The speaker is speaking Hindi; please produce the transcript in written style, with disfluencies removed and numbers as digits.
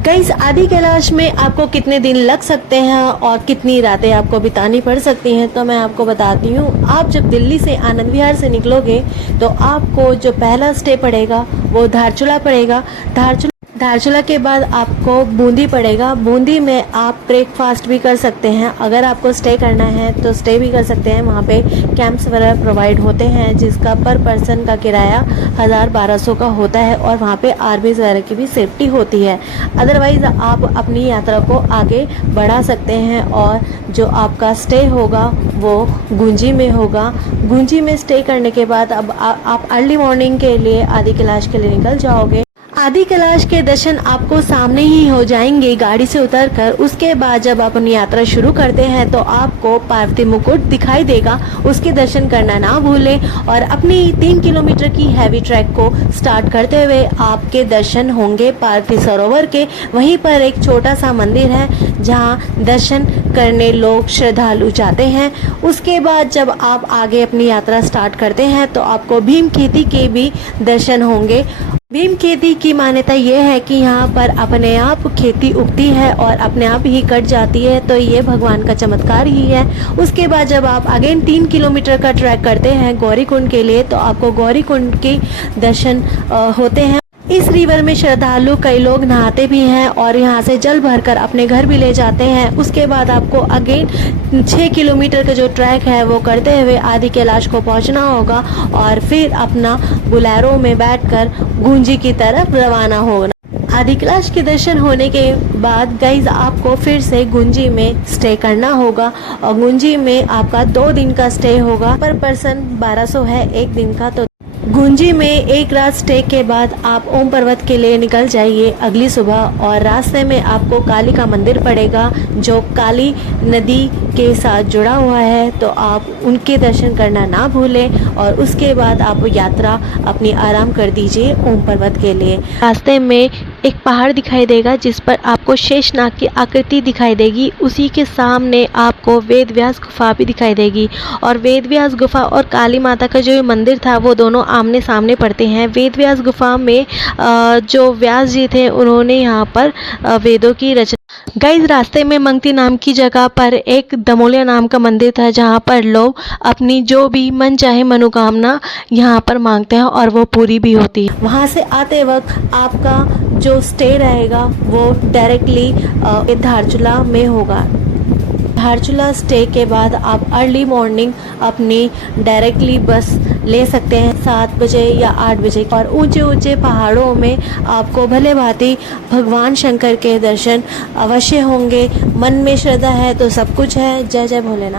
गाइस, आदि कैलाश में आपको कितने दिन लग सकते हैं और कितनी रातें आपको बितानी पड़ सकती हैं, तो मैं आपको बताती हूँ। आप जब दिल्ली से आनंद विहार से निकलोगे तो आपको जो पहला स्टे पड़ेगा वो धारचूला पड़ेगा। धारचूला के बाद आपको बूंदी पड़ेगा। बूंदी में आप ब्रेकफास्ट भी कर सकते हैं। अगर आपको स्टे करना है तो स्टे भी कर सकते हैं। वहाँ पे कैंप्स वगैरह प्रोवाइड होते हैं जिसका पर पर्सन का किराया 1000-1200 का होता है और वहाँ पे आर्मीज वगैरह की भी सेफ्टी होती है। अदरवाइज़ आप अपनी यात्रा को आगे बढ़ा सकते हैं और जो आपका स्टे होगा वो गुंजी में होगा। गुंजी में स्टे करने के बाद अब आप अर्ली मॉर्निंग के लिए आदि कैलाश के लिए निकल जाओगे। आदि कैलाश के दर्शन आपको सामने ही हो जाएंगे गाड़ी से उतरकर। उसके बाद जब आप अपनी यात्रा शुरू करते हैं तो आपको पार्वती मुकुट दिखाई देगा, उसके दर्शन करना ना भूलें। और अपनी 3 किलोमीटर की हैवी ट्रैक को स्टार्ट करते हुए आपके दर्शन होंगे पार्वती सरोवर के। वहीं पर एक छोटा सा मंदिर है जहां दर्शन करने लोग श्रद्धालु जाते हैं। उसके बाद जब आप आगे अपनी यात्रा स्टार्ट करते हैं तो आपको भीम खेती के भी दर्शन होंगे। भीम खेती की मान्यता यह है कि यहाँ पर अपने आप खेती उगती है और अपने आप ही कट जाती है, तो ये भगवान का चमत्कार ही है। उसके बाद जब आप अगेन 3 किलोमीटर का ट्रैक करते हैं गौरीकुंड के लिए तो आपको गौरीकुंड के दर्शन होते हैं। इस रिवर में श्रद्धालु कई लोग नहाते भी हैं और यहाँ से जल भरकर अपने घर भी ले जाते हैं। उसके बाद आपको अगेन 6 किलोमीटर का जो ट्रैक है वो करते हुए आदि कैलाश को पहुँचना होगा और फिर अपना बुलेरो में बैठकर गुंजी की तरफ रवाना होना। आदि कैलाश के दर्शन होने के बाद गाइज आपको फिर से गुंजी में स्टे करना होगा और गुंजी में आपका 2 दिन का स्टे होगा। पर पर्सन 1200 है एक दिन का। तो गुंजी में एक रात स्टे के बाद आप ओम पर्वत के लिए निकल जाइए अगली सुबह। और रास्ते में आपको काली का मंदिर पड़ेगा जो काली नदी के साथ जुड़ा हुआ है, तो आप उनके दर्शन करना ना भूलें। और उसके बाद आप यात्रा अपनी आराम कर दीजिए ओम पर्वत के लिए। रास्ते में एक पहाड़ दिखाई देगा जिस पर आपको शेषनाग की आकृति दिखाई देगी। उसी के सामने आपको वेद व्यास गुफा भी दिखाई देगी। और वेद व्यास गुफा और काली माता का जो मंदिर था वो दोनों आमने सामने पड़ते हैं। वेद व्यास गुफा में जो व्यास जी थे उन्होंने यहाँ पर वेदों की रचना। गाइस, रास्ते में मंगती नाम की जगह पर एक दमोलिया नाम का मंदिर था जहाँ पर लोग अपनी जो भी मन चाहे मनोकामना यहाँ पर मांगते हैं और वो पूरी भी होती है। वहाँ से आते वक्त आपका जो स्टे रहेगा वो डायरेक्टली धारचूला में होगा। धारचूला स्टे के बाद आप अर्ली मॉर्निंग अपनी डायरेक्टली बस ले सकते हैं 7 बजे या 8 बजे। और ऊंचे ऊंचे पहाड़ों में आपको भले भांति भगवान शंकर के दर्शन अवश्य होंगे। मन में श्रद्धा है तो सब कुछ है। जय जय भोलेनाथ।